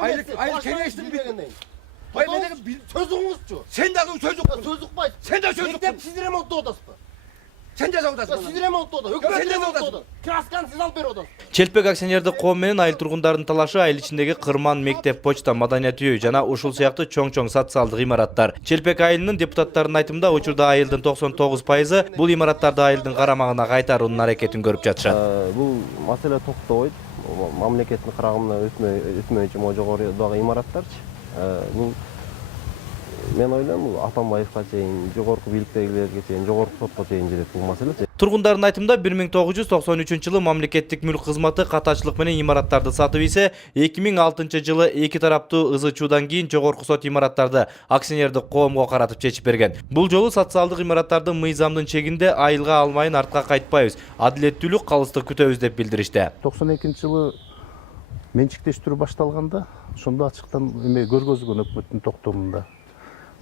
Aylık kengiştin bir. Sözünüzçü. Sen de söz Söz Sen de söz Mektep siz remontda odasız. Sen de odasın. Siz remontda oda. Hükümet remontda oda. Kraskan siz alıp beri odasız. Челпек акционердик коом менен айыл тургундардын талашы айыл ичиндеги кырман, мектеп, почта, маданият үйү жана ушул сыяктуу чоң социалдык имараттар. Челпек айылынын депутаттарынын айтымында учурда айылдын 99% бул имараттарды айылдын карамагына кайтаруунун аракетин көрүп жатышат. Бул маселе токтобойт. Мамлекеттин карамагына өтмөйүнчө могу жогорудагы имараттарчы. Мен ойлойм бул Атамбаевга чейин, жогорку бийликтегилерге чейин, жогорку сотко чейин жетет бул маселе. Тургундардын айтымында 1993-жылы мамлекеттик мүлк кызматы катачылык менен имараттарды сатып ийсе, 2006-жылы эки тараптуу ызы чуудан кийин жогорку сот имараттарды акционердик коомго каратып чечип берген. Бул жолу социалдык имараттарды мыйзамдын чегинде айылга алмайын артка кайтпайбыз, адилеттүүлүк калыстык күтөбүз деп билдиришти. 92-жылы менчиктештирүү башталганда, ошондо ачыктан көргөзүлгөн өкмөттүн токтомунда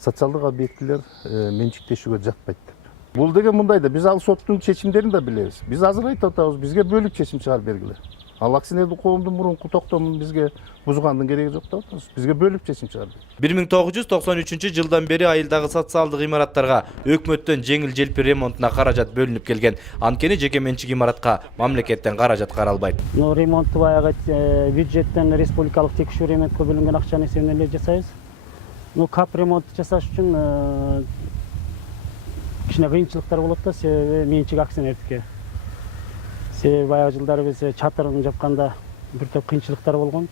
социалдык объектилер менчиктешүүгө жатпайт деп. Бул деген мындай да, биз ал соттун чечимдерин да билебиз. Биз азыр айтып атабыз, бизге бөлүк чечим чыгарып бергиле. Ал акционердик коомдун мурунку токтомун бизге бузгандын кереги жок деп атабыз. Бизге бөлүк чечим чыгарып. 1993-жылдан бери айылдагы социалдык имараттарга өкмөттөн жеңил желпи ремонтуна каражат бөлүнүп келген. Анткени жеке менчик имаратка мамлекеттен каражат каралбайт. Ремонтты баягы бюджеттен республикалык текшерүү ремонтко бөлүнгөн акчаны эсебинен эле жасайбыз. Кап ремонт жасаш үчүн кичине кыйынчылыктар болот да, себеби менчик акционердикке. Себеби баягы жылдары биз чатырын жапканда бир топ кыйынчылыктар болгон.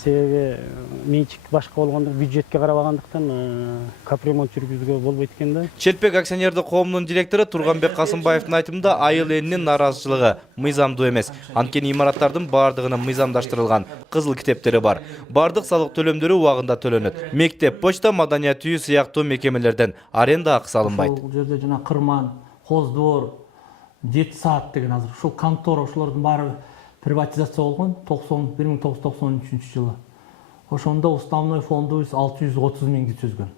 Себеби менчик башка болгондук бюджетке карабагандыктан капремонт жүргүзүүгө болбойт экен да. Челпек акционердик коомунун директору Турганбек Касымбаевдин айтымында айыл элинин нааразычылыгы мыйзамдуу эмес. Анткени имараттардын баардыгынын мыйзамдаштырылган кызыл китептери бар. Бардык салык төлөмдөрү убагында төлөнөт. Мектеп, почта, маданият үйү сыяктуу мекемелерден аренда акы салынбайт. Бул жерде жана кырман, хоздор, детсад деген азыр ушул контора ошолордун баары приватизация болгон 1993-жылы. Ошондо уставной фондубуз 630 миңди түзгөн.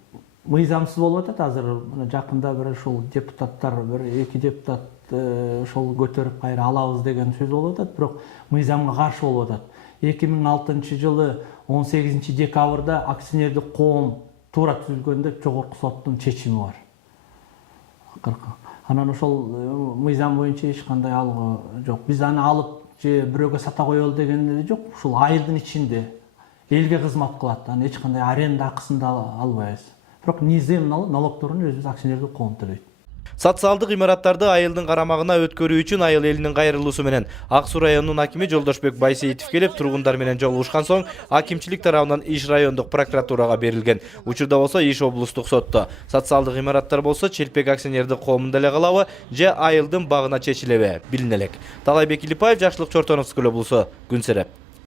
Мыйзамсыз болуп атат азыр. Жакында бир ушул депутаттар, эки депутат ошол көтөрүп кайра алабыз деген сөз болуп атат, бирок мыйзамга каршы болуп атат. 2006-жылы 18 декабрда акционердик коом туура түзүлгөндө жогорку соттун чечими бар. Анан ошол мыйзам боюнча эч кандай алгы жок. Биз аны алып же бирөөгө сата коелу деген эле жок. Ушул айылдын ичинде элге кызмат кылат. Аны эч кандай аренда акысын да албайбыз. Бирок низемный налогторун өзүбүз акционердик коом төлөйт. Социалдык имараттарды айылдын карамагына өткөрүү үчүн айыл элинин кайрылуусу менен Ак Суу районунун акими Жолдошбек Байсейитов келип, тургундар менен жолугушкан соң акимчилик тарабынан иш райондук прокуратурага берилген. Учурда болсо иш облустук сотто. Социалдык имараттар болсо Челпек акционердик коомунда эле калабы же айылдын багына чечилеби билине элек. Талайбек Илипаев, Жакшылык Чортоновский облусу, Күн Сереп.